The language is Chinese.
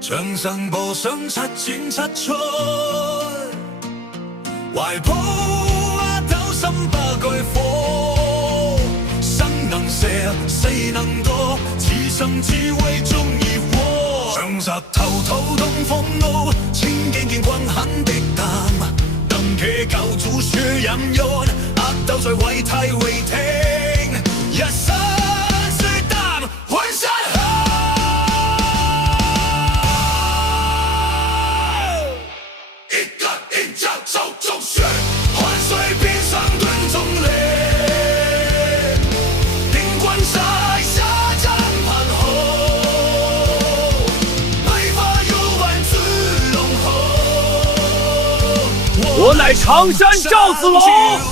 長生步上七戰七出，懷抱阿斗心不懼火，生能射，死能躲，此生只為忠義和。長實頭頭痛風怒，青勁勁棍狠的膽，能騎舊祖血飲潤，阿斗在為太為聽，一生雖膽還殺去。手中血，汗水變上盾中烈，定關塞下戰盤後，白髮有萬紫龍後。我乃常山趙子龍。